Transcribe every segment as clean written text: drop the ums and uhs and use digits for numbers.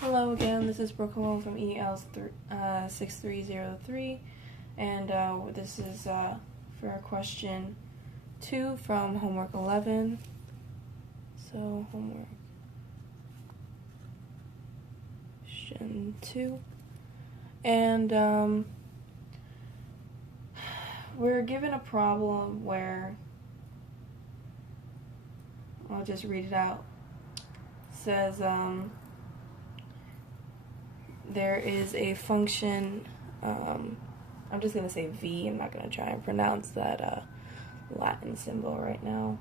Hello again, this is Brooke Malone from El6303, and this is for question 2 from homework 11. So, homework question 2. And we're given a problem where, I'll just read it out. It says, there is a function, I'm just going to say v, I'm not going to try and pronounce that Latin symbol right now.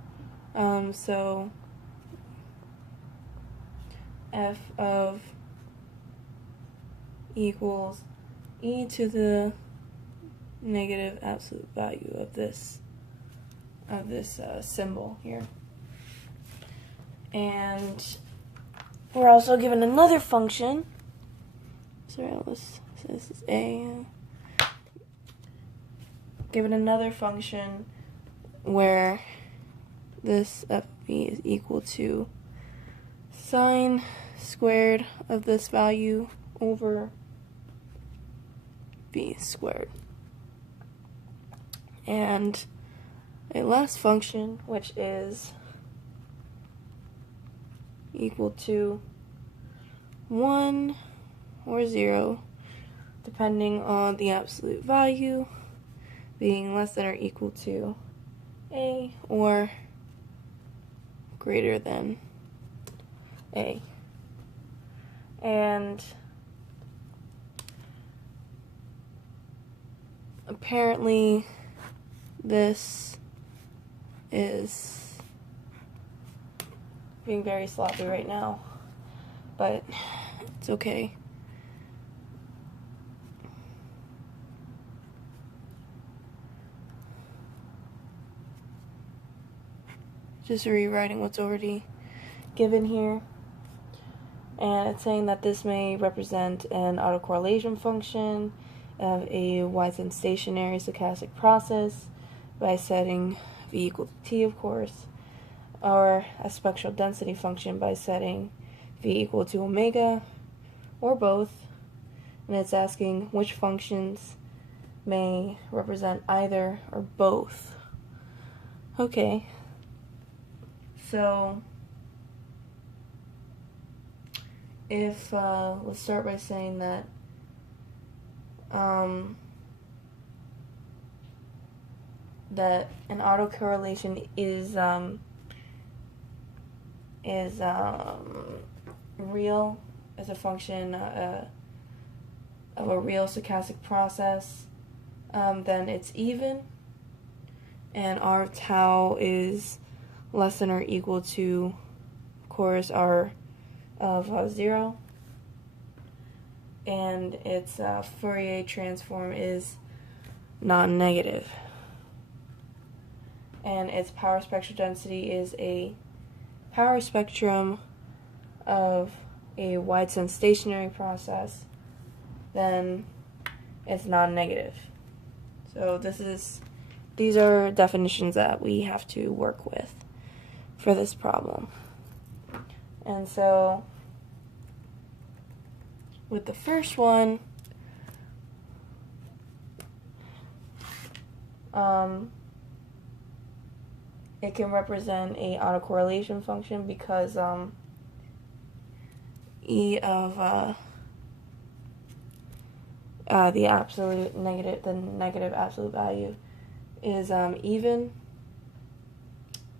So f of equals e to the negative absolute value of this symbol here. And we're also given another function. Sorry, this is a given another function where this f of v is equal to sine squared of this value over v squared. And a last function which is equal to 1 or 0, depending on the absolute value being less than or equal to a or greater than a. And apparently this is being very sloppy right now, but it's okay. Just rewriting what's already given here. And it's saying that this may represent an autocorrelation function of a Wiesen's stationary stochastic process by setting v equal to t, of course, or a spectral density function by setting v equal to omega, or both. And it's asking which functions may represent either or both. Okay. So, if, let's start by saying that, that an autocorrelation is real, as a function of a real stochastic process, then it's even, and r of tau is less than or equal to, of course, r of 0, and its Fourier transform is non-negative, and its power spectral density is a power spectrum of a Wiesen's stationary process, then it's non-negative. So these are definitions that we have to work with for this problem. And so with the first one, it can represent a autocorrelation function because e of the negative absolute value is even,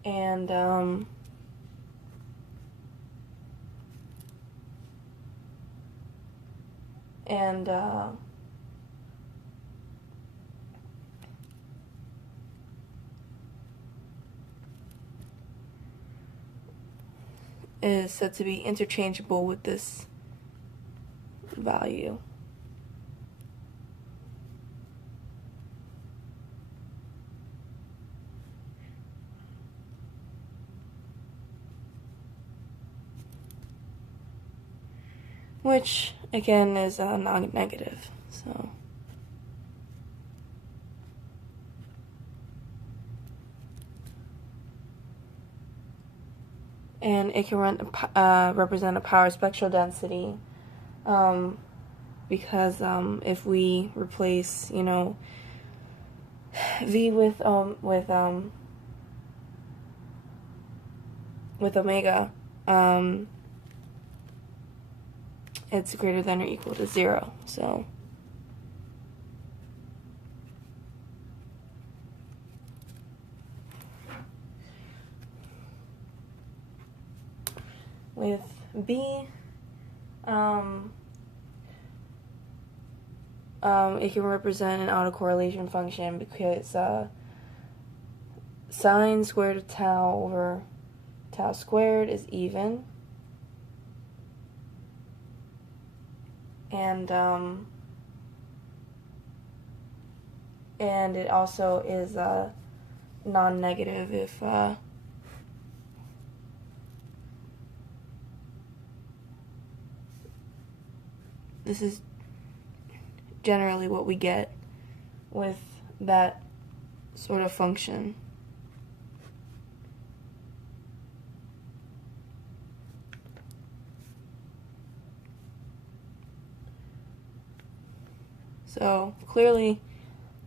and is said to be interchangeable with this value. Which, again, is non-negative, so. And it can represent a power spectral density because if we replace, V with omega, it's greater than or equal to 0. So with B, it can represent an autocorrelation function because sine squared of tau over tau squared is even, and it also is non-negative if this is generally what we get with that sort of function. So clearly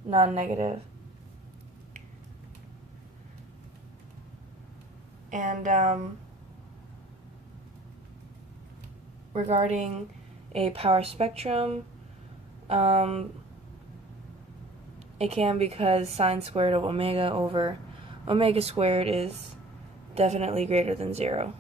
non-negative. And regarding a power spectrum, it can, because sine squared of omega over omega squared is definitely greater than 0.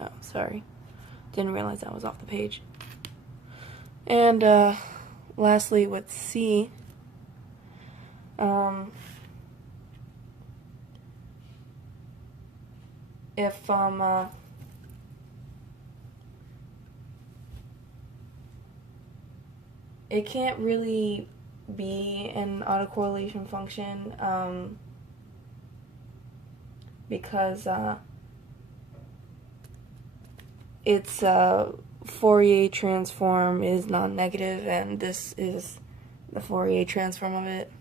Oh, sorry. Didn't realize that was off the page. And lastly, with C, if it can't really be an autocorrelation function because its Fourier transform is non-negative, and this is the Fourier transform of it.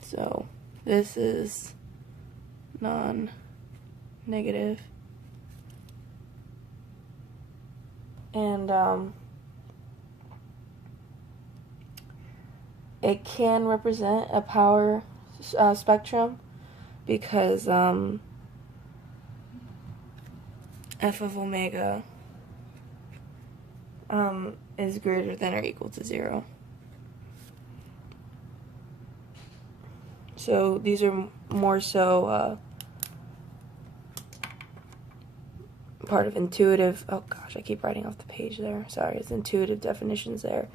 So this is non-negative, and it can represent a power spectrum because f of omega is greater than or equal to 0. So these are more so part of intuitive, oh gosh, I keep writing off the page there, sorry, it's intuitive definitions there.